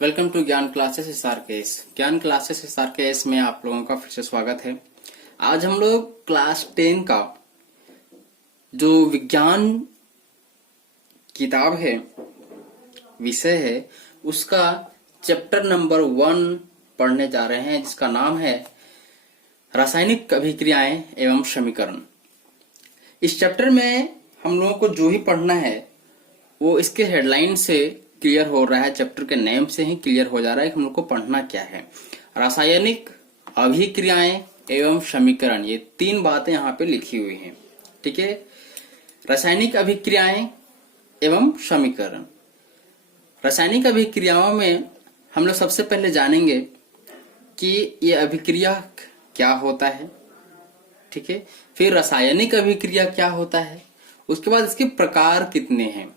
Welcome to ज्ञान classes एसआरकेएस। ज्ञान classes एसआरकेएस में आप लोगों का फिर से स्वागत है। आज हम लोग क्लास 10 का जो विज्ञान किताब है, विषय है, उसका चैप्टर नंबर 1 पढ़ने जा रहे हैं, जिसका नाम है रासायनिक अभिक्रियाएं एवं समीकरण। इस चैप्टर में हम लोगों को जो ही पढ़ना है वो इसके हेडलाइन से क्लियर हो रहा है, चैप्टर के नेम से ही क्लियर हो जा रहा है कि हम लोग को पढ़ना क्या है। रासायनिक अभिक्रियाएं एवं समीकरण, ये 3 बातें यहाँ पे लिखी हुई हैं। ठीक है, रासायनिक अभिक्रियाएं एवं समीकरण। रासायनिक अभिक्रियाओं में हम लोग सबसे पहले जानेंगे कि ये अभिक्रिया क्या होता है। ठीक है, फिर रासायनिक अभिक्रिया क्या होता है, उसके बाद इसके प्रकार कितने हैं,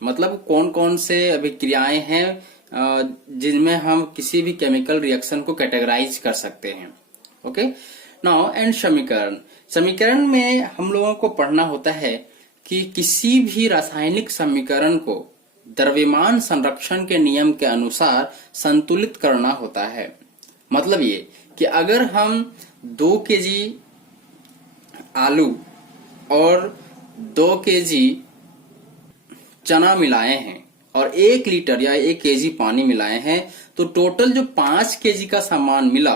मतलब कौन कौन से अभिक्रियाएं हैं जिनमें हम किसी भी केमिकल रिएक्शन को कैटेगराइज कर सकते हैं। ओके, नाउ एंड समीकरण। समीकरण में हम लोगों को पढ़ना होता है कि किसी भी रासायनिक समीकरण को द्रव्यमान संरक्षण के नियम के अनुसार संतुलित करना होता है। मतलब ये कि अगर हम 2 केजी आलू और 2 केजी चना मिलाए हैं और 1 लीटर या 1 केजी पानी मिलाए हैं, तो टोटल जो 5 केजी का सामान मिला,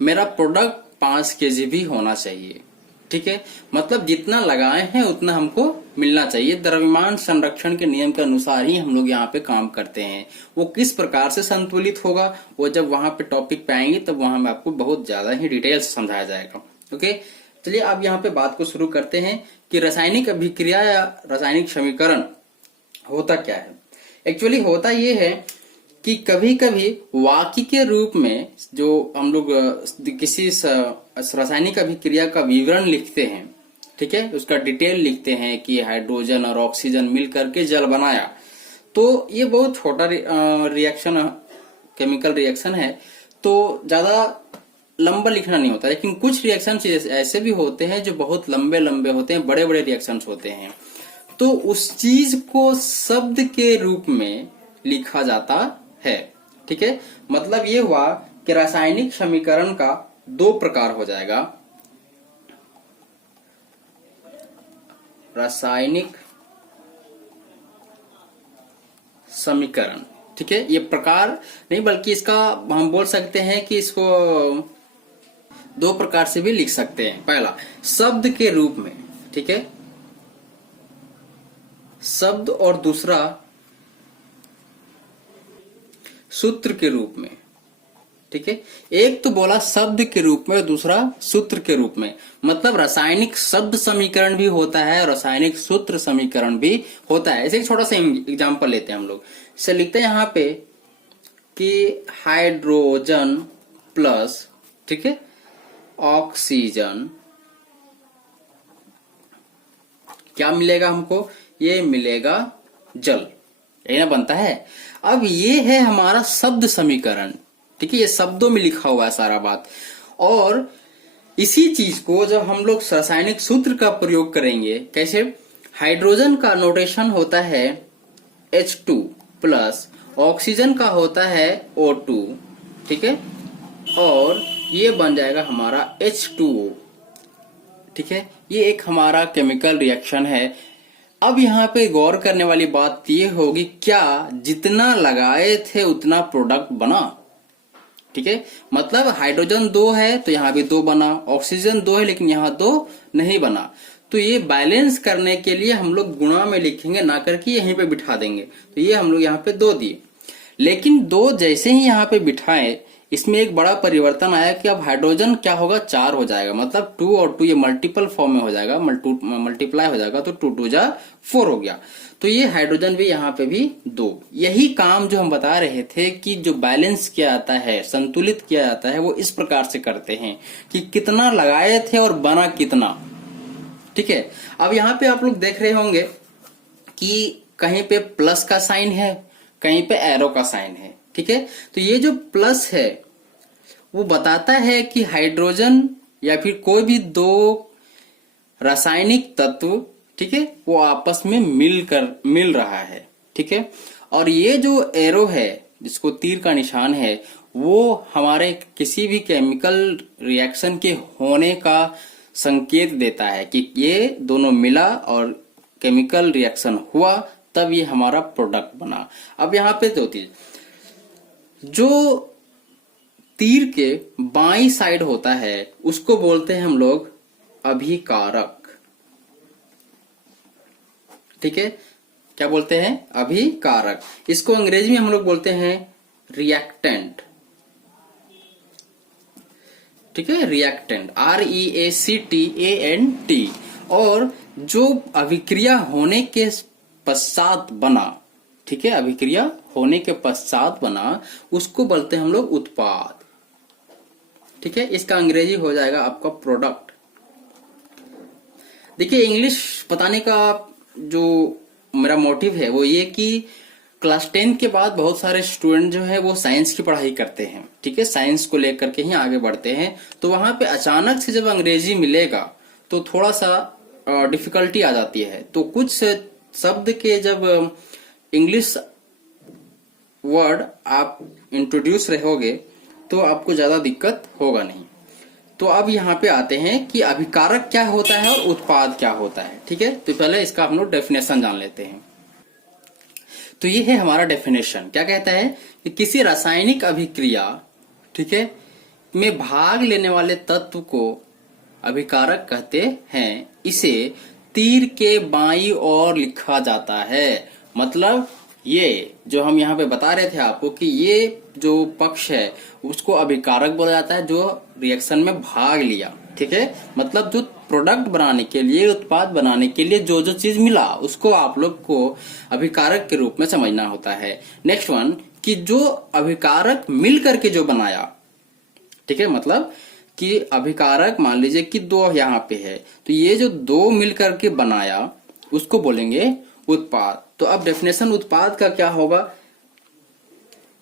मेरा प्रोडक्ट 5 केजी भी होना चाहिए। ठीक है, मतलब जितना लगाए हैं उतना हमको मिलना चाहिए। द्रव्यमान संरक्षण के नियम के अनुसार ही हम लोग यहाँ पे काम करते हैं। वो किस प्रकार से संतुलित होगा, वो जब वहां पे टॉपिक पे आएंगे तब वहां में आपको बहुत ज्यादा ही डिटेल से समझाया जाएगा। ओके, चलिए अब यहाँ पे बात को शुरू करते हैं कि रासायनिक अभिक्रिया या रासायनिक समीकरण होता क्या है। एक्चुअली होता ये है कि कभी कभी वाक्य के रूप में जो हम लोग किसी रासायनिक अभिक्रिया का विवरण लिखते हैं, ठीक है, उसका डिटेल लिखते हैं कि हाइड्रोजन और ऑक्सीजन मिल करके जल बनाया, तो ये बहुत छोटा रिएक्शन, केमिकल रिएक्शन है, तो ज्यादा लंबा लिखना नहीं होता। लेकिन कुछ रिएक्शन ऐसे भी होते हैं जो बहुत लंबे लंबे होते हैं, बड़े बड़े रिएक्शन होते हैं, तो उस चीज को शब्द के रूप में लिखा जाता है। ठीक है, मतलब ये हुआ कि रासायनिक समीकरण का 2 प्रकार हो जाएगा। रासायनिक समीकरण, ठीक है, ये प्रकार नहीं बल्कि इसका हम बोल सकते हैं कि इसको 2 प्रकार से भी लिख सकते हैं। पहला शब्द के रूप में, ठीक है, शब्द, और दूसरा सूत्र के रूप में। ठीक है, एक तो बोला शब्द के रूप में, दूसरा सूत्र के रूप में। मतलब रासायनिक शब्द समीकरण भी होता है, रासायनिक सूत्र समीकरण भी होता है। ऐसे एक छोटा सा एग्जांपल लेते हैं हम लोग। इसे लिखते हैं यहाँ पे कि हाइड्रोजन प्लस, ठीक है, ऑक्सीजन, क्या मिलेगा हमको, ये मिलेगा जल। यही ना बनता है। अब ये है हमारा शब्द समीकरण। ठीक है, ये शब्दों में लिखा हुआ है सारा बात। और इसी चीज को जब हम लोग रासायनिक सूत्र का प्रयोग करेंगे, कैसे, हाइड्रोजन का नोटेशन होता है H2 प्लस, ऑक्सीजन का होता है O2, ठीक है, और ये बन जाएगा हमारा H2O। ठीक है, ये एक हमारा केमिकल रिएक्शन है। अब यहाँ पे गौर करने वाली बात ये होगी, क्या जितना लगाए थे उतना प्रोडक्ट बना। ठीक है, मतलब हाइड्रोजन 2 है तो यहाँ भी 2 बना, ऑक्सीजन 2 है लेकिन यहाँ 2 नहीं बना। तो ये बैलेंस करने के लिए हम लोग गुणा में लिखेंगे, ना करके यहीं पे बिठा देंगे। तो ये हम लोग यहाँ पे 2 दिए, लेकिन 2 जैसे ही यहाँ पे बिठाए, इसमें एक बड़ा परिवर्तन आया कि अब हाइड्रोजन क्या होगा, 4 हो जाएगा। मतलब 2 और 2 ये मल्टीपल फॉर्म में हो जाएगा, मल्टीप्लाई हो जाएगा, तो 2 2 जा 4 हो गया। तो ये हाइड्रोजन भी यहाँ पे भी 2। यही काम जो हम बता रहे थे कि जो बैलेंस किया जाता है, संतुलित किया जाता है, वो इस प्रकार से करते हैं कि कितना लगाए थे और बना कितना। ठीक है, अब यहाँ पे आप लोग देख रहे होंगे कि कहीं पे प्लस का साइन है, कहीं पे एरो का साइन है। ठीक है, तो ये जो प्लस है वो बताता है कि हाइड्रोजन या फिर कोई भी 2 रासायनिक तत्व, ठीक है, वो आपस में मिल रहा है। ठीक है, और ये जो एरो है जिसको तीर का निशान है, वो हमारे किसी भी केमिकल रिएक्शन के होने का संकेत देता है कि ये दोनों मिला और केमिकल रिएक्शन हुआ, तब ये हमारा प्रोडक्ट बना। अब यहाँ पे दो चीज, जो तीर के बाईं साइड होता है उसको बोलते हैं हम लोग अभिकारक। ठीक है, क्या बोलते हैं? अभिकारक। इसको अंग्रेजी में हम लोग बोलते हैं रिएक्टेंट। ठीक है, रिएक्टेंट, REACTANT। और जो अभिक्रिया होने के पश्चात बना, ठीक है, अभिक्रिया होने के पश्चात बना, उसको बोलते हैं हम लोग उत्पाद। ठीक है, इसका अंग्रेजी हो जाएगा आपका प्रोडक्ट। देखिए, इंग्लिश बताने का जो मेरा मोटिव है वो ये कि क्लास 10 के बाद बहुत सारे स्टूडेंट जो है वो साइंस की पढ़ाई करते हैं। ठीक है, साइंस को लेकर के ही आगे बढ़ते हैं, तो वहां पे अचानक से जब अंग्रेजी मिलेगा तो थोड़ा सा डिफिकल्टी आ जाती है। तो कुछ शब्द के जब इंग्लिश वर्ड आप इंट्रोड्यूस रहोगे तो आपको ज्यादा दिक्कत होगा नहीं। तो अब यहाँ पे आते हैं कि अभिकारक क्या होता है और उत्पाद क्या होता है। ठीक है, तो पहले इसका हम लोग डेफिनेशन जान लेते हैं। तो ये है हमारा डेफिनेशन। क्या कहता है कि किसी रासायनिक अभिक्रिया, ठीक है, में भाग लेने वाले तत्व को अभिकारक कहते हैं। इसे तीर के बाईं ओर लिखा जाता है। मतलब ये जो हम यहाँ पे बता रहे थे आपको कि ये जो पक्ष है उसको अभिकारक बोला जाता है, जो रिएक्शन में भाग लिया। ठीक है, मतलब जो प्रोडक्ट बनाने के लिए, उत्पाद बनाने के लिए जो जो चीज मिला उसको आप लोग को अभिकारक के रूप में समझना होता है। नेक्स्ट वन, कि जो अभिकारक मिल करके जो बनाया, ठीक है, मतलब कि अभिकारक मान लीजिए कि दो यहाँ पे है, तो ये जो दो मिल करके बनाया उसको बोलेंगे उत्पाद। तो अब डेफिनेशन उत्पाद का क्या होगा,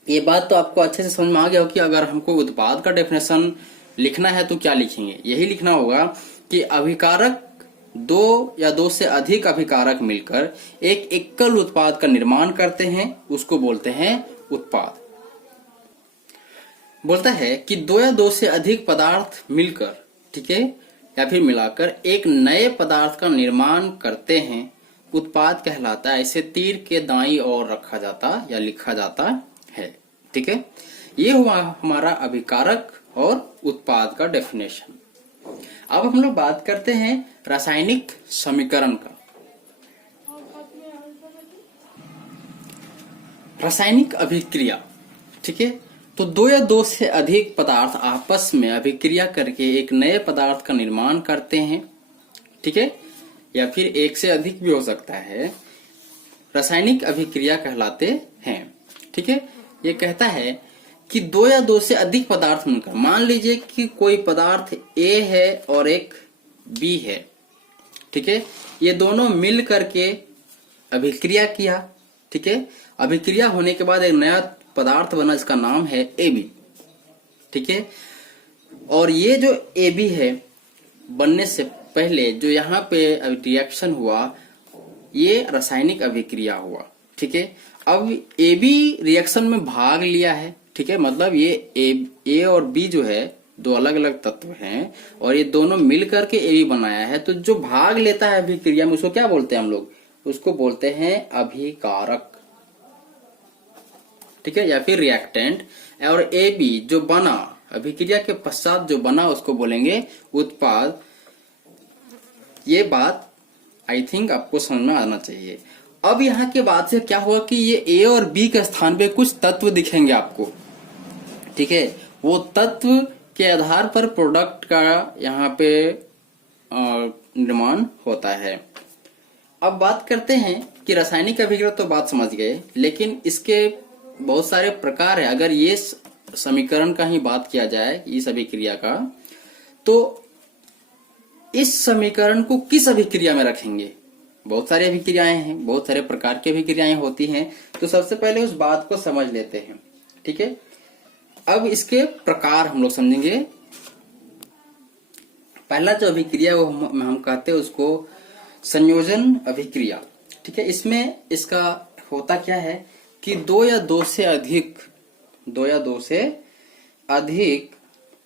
ये बात तो आपको अच्छे से समझ में आ गया हो कि अगर हमको उत्पाद का डेफिनेशन लिखना है तो क्या लिखेंगे। यही लिखना होगा कि अभिकारक दो या दो से अधिक अभिकारक मिलकर एक एकल उत्पाद का निर्माण करते हैं, उसको बोलते हैं उत्पाद। बोलता है कि दो या दो से अधिक पदार्थ मिलकर, ठीक है, या फिर मिलाकर एक नए पदार्थ का निर्माण करते हैं, उत्पाद कहलाता है। इसे तीर के दाईं ओर रखा जाता या लिखा जाता है। ठीक है, ये हुआ हमारा अभिकारक और उत्पाद का डेफिनेशन। अब हम लोग बात करते हैं रासायनिक समीकरण का। रासायनिक अभिक्रिया, ठीक है, तो दो या दो से अधिक पदार्थ आपस में अभिक्रिया करके एक नए पदार्थ का निर्माण करते हैं। ठीक है, या फिर एक से अधिक भी हो सकता है, रासायनिक अभिक्रिया कहलाते हैं। ठीक है, ये कहता है कि दो या दो से अधिक पदार्थ मिलकर, मान लीजिए कि कोई पदार्थ A है और एक B है। ठीक है, ये दोनों मिल करके अभिक्रिया किया। ठीक है, अभिक्रिया होने के बाद एक नया पदार्थ बना जिसका नाम है AB। ठीक है, और ये जो AB है बनने से पहले जो यहाँ पे रिएक्शन हुआ, ये रासायनिक अभिक्रिया हुआ। ठीक है, अब AB रिएक्शन में भाग लिया है। ठीक है, मतलब ये A और B जो है दो अलग अलग तत्व हैं और ये दोनों मिल करके AB बनाया है। तो जो भाग लेता है अभिक्रिया में उसको क्या बोलते हैं हम लोग? उसको बोलते हैं अभिकारक। ठीक है, या फिर रिएक्टेंट। और AB जो बना अभिक्रिया के पश्चात जो बना उसको बोलेंगे उत्पाद। ये बात आई थिंक आपको समझ में आना चाहिए। अब यहाँ के बाद से क्या हुआ कि ये A और B के स्थान पे कुछ तत्व दिखेंगे आपको। ठीक है, वो तत्व के आधार पर प्रोडक्ट का यहाँ पे निर्माण होता है। अब बात करते हैं कि रासायनिक अभिक्रिया तो बात समझ गए, लेकिन इसके बहुत सारे प्रकार है। अगर ये समीकरण का ही बात किया जाए इस अभिक्रिया का, तो इस समीकरण को किस अभिक्रिया में रखेंगे? बहुत सारी अभिक्रियाएं हैं, बहुत सारे प्रकार की अभिक्रियाएं होती हैं। तो सबसे पहले उस बात को समझ लेते हैं। ठीक है, अब इसके प्रकार हम लोग समझेंगे। पहला जो अभिक्रिया वो हम कहते हैं उसको संयोजन अभिक्रिया। ठीक है, इसमें इसका होता क्या है कि दो या दो से अधिक दो या दो से अधिक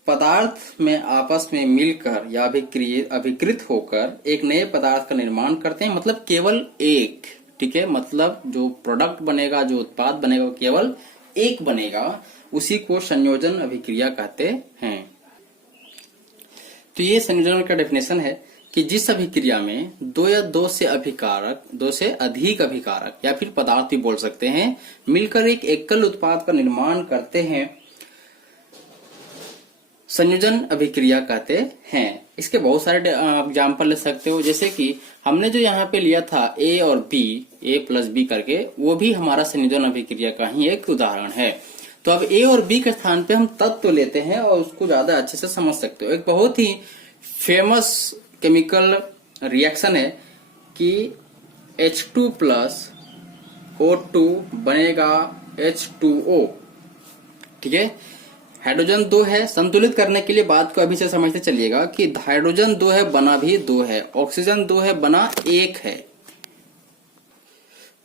पदार्थ में आपस में मिलकर या अभिकृत होकर एक नए पदार्थ का निर्माण करते हैं, मतलब केवल एक। ठीक है, मतलब जो प्रोडक्ट बनेगा, जो उत्पाद बनेगा, वो केवल एक बनेगा, उसी को संयोजन अभिक्रिया कहते हैं। तो ये संयोजन का डेफिनेशन है कि जिस अभिक्रिया में दो या दो से अधिक अभिकारक या फिर पदार्थ भी बोल सकते हैं, मिलकर एक एकल उत्पाद का निर्माण करते हैं, संयोजन अभिक्रिया कहते हैं। इसके बहुत सारे एग्जाम्पल ले सकते हो, जैसे कि हमने जो यहाँ पे लिया था ए और बी, ए प्लस बी करके, वो भी हमारा संयोजन अभिक्रिया का ही एक उदाहरण है। तो अब ए और बी के स्थान पे हम तत्व लेते हैं और उसको ज्यादा अच्छे से समझ सकते हो। एक बहुत ही फेमस केमिकल रिएक्शन है कि H2 प्लस O2 बनेगा H2O। ठीक है, हाइड्रोजन 2 है। संतुलित करने के लिए बात को अभी से समझते चलिएगा कि हाइड्रोजन 2 है, बना भी 2 है, ऑक्सीजन 2 है, बना 1 है।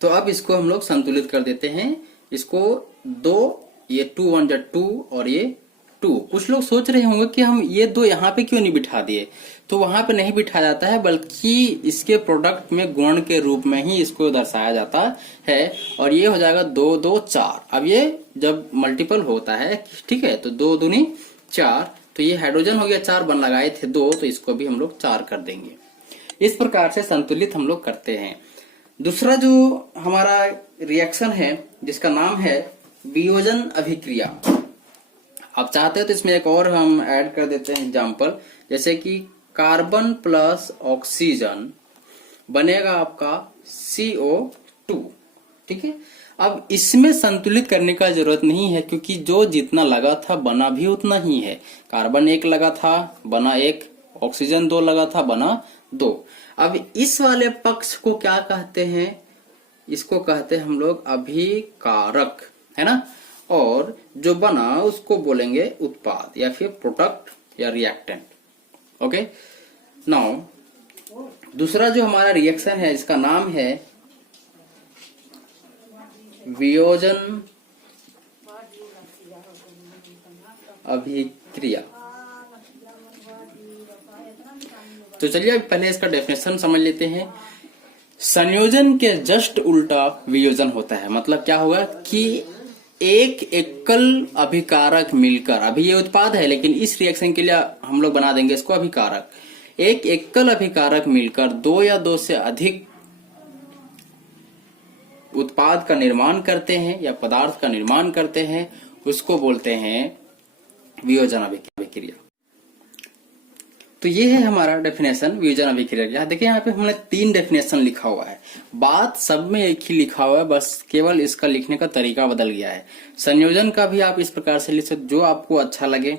तो अब इसको हम लोग संतुलित कर देते हैं। इसको 2, ये 2 1 जा 2 और ये 2। कुछ लोग सोच रहे होंगे कि हम ये 2 यहाँ पे क्यों नहीं बिठा दिए, तो वहां पे नहीं बिठा जाता है, बल्कि इसके प्रोडक्ट में गुण के रूप में ही इसको दर्शाया जाता है। और ये हो जाएगा 2 2 4। अब ये जब मल्टीपल होता है, ठीक है, तो 2 दूनी 4, तो ये हाइड्रोजन हो गया 4, बन लगाए थे 2, तो इसको भी हम लोग 4 कर देंगे। इस प्रकार से संतुलित हम लोग करते हैं। दूसरा जो हमारा रिएक्शन है जिसका नाम है वियोजन अभिक्रिया। आप चाहते हो तो इसमें एक और हम ऐड कर देते हैं एग्जाम्पल, जैसे कि कार्बन प्लस ऑक्सीजन बनेगा आपका CO2। ठीक है, अब इसमें संतुलित करने का जरूरत नहीं है, क्योंकि जो जितना लगा था बना भी उतना ही है। कार्बन 1 लगा था, बना 1, ऑक्सीजन 2 लगा था, बना 2। अब इस वाले पक्ष को क्या कहते हैं? इसको कहते हैं हम लोग अभिकारक, है ना। और जो बना उसको बोलेंगे उत्पाद या फिर प्रोडक्ट या रिएक्टेंट। ओके, नाउ दूसरा जो हमारा रिएक्शन है इसका नाम है वियोजन अभिक्रिया। तो चलिए पहले इसका डेफिनेशन समझ लेते हैं। संयोजन के जस्ट उल्टा वियोजन होता है। मतलब क्या होगा कि एक एकल अभिकारक मिलकर, अभी ये उत्पाद है लेकिन इस रिएक्शन के लिए हम लोग बना देंगे इसको अभिकारक। एक एकल अभिकारक मिलकर 2 या 2 से अधिक उत्पाद का निर्माण करते हैं या पदार्थ का निर्माण करते हैं, उसको बोलते हैं वियोजन अभिक्रिया। तो ये है हमारा डेफिनेशन वियोजन अभिक्रिया। यहाँ देखिए, यहाँ पे हमने 3 डेफिनेशन लिखा हुआ है। बात सब में एक ही लिखा हुआ है, बस केवल इसका लिखने का तरीका बदल गया है। संयोजन का भी आप इस प्रकार से लिख सकते, जो आपको अच्छा लगे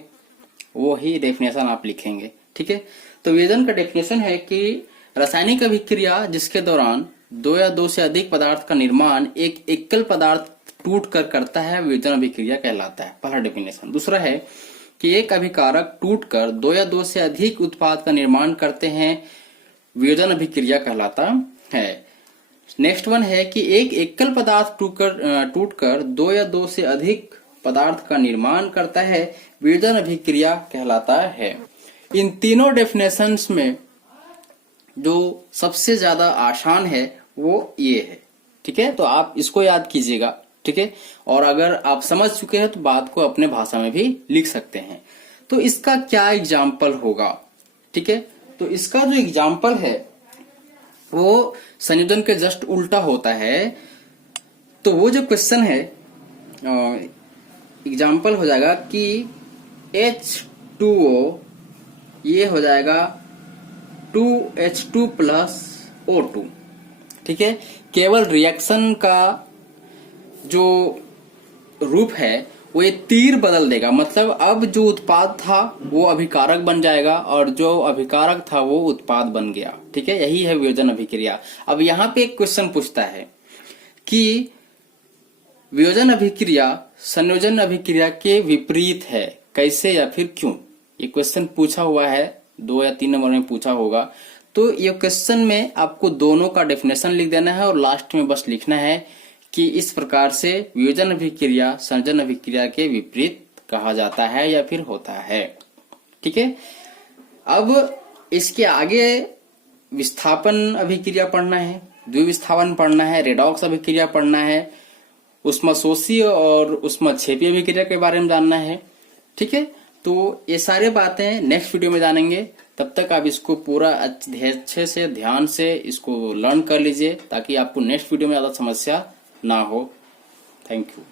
वो ही डेफिनेशन आप लिखेंगे। ठीक है, तो वियोजन का डेफिनेशन है कि रासायनिक अभिक्रिया जिसके दौरान 2 या 2 से अधिक पदार्थ का निर्माण एक एकल पदार्थ टूट कर करता है, वियोजन अभिक्रिया कहलाता है। पहला डेफिनेशन। दूसरा है कि एक अभिकारक टूटकर 2 या 2 से अधिक उत्पाद का निर्माण करते हैं, वियोजन अभिक्रिया कहलाता है। नेक्स्ट वन है कि एक एकल पदार्थ टूटकर 2 या 2 से अधिक पदार्थ का निर्माण करता है, वियोजन अभिक्रिया कहलाता है। इन तीनों डेफिनेशंस में जो सबसे ज्यादा आसान है वो ये है। ठीक है, तो आप इसको याद कीजिएगा। ठीक है, और अगर आप समझ चुके हैं तो बात को अपने भाषा में भी लिख सकते हैं। तो इसका क्या एग्जाम्पल होगा? ठीक है, तो इसका जो एग्जाम्पल है वो संयोजन के जस्ट उल्टा होता है। तो वो जो क्वेश्चन है, एग्जाम्पल हो जाएगा कि H2O ये हो जाएगा 2H2 प्लस O2। ठीक है, केवल रिएक्शन का जो रूप है वो ये तीर बदल देगा। मतलब अब जो उत्पाद था वो अभिकारक बन जाएगा और जो अभिकारक था वो उत्पाद बन गया। ठीक है, यही है वियोजन अभिक्रिया। अब यहाँ पे एक क्वेश्चन पूछता है कि वियोजन अभिक्रिया संयोजन अभिक्रिया के विपरीत है, कैसे या फिर क्यों? ये क्वेश्चन पूछा हुआ है, 2 या 3 नंबर में पूछा होगा। तो ये क्वेश्चन में आपको दोनों का डेफिनेशन लिख देना है और लास्ट में बस लिखना है कि इस प्रकार से वियोजन अभिक्रिया संयोजन अभिक्रिया के विपरीत कहा जाता है या फिर होता है। ठीक है, अब इसके आगे विस्थापन अभिक्रिया पढ़ना है, द्विविस्थापन पढ़ना है, रेडॉक्स अभिक्रिया पढ़ना है, ऊष्माशोषी और ऊष्माक्षेपी अभिक्रिया के बारे में जानना है। ठीक है, तो ये सारे बातें नेक्स्ट वीडियो में जानेंगे। तब तक आप इसको पूरा अच्छे से ध्यान से इसको लर्न कर लीजिए ताकि आपको नेक्स्ट वीडियो में ज्यादा समस्या ना हो। Thank you.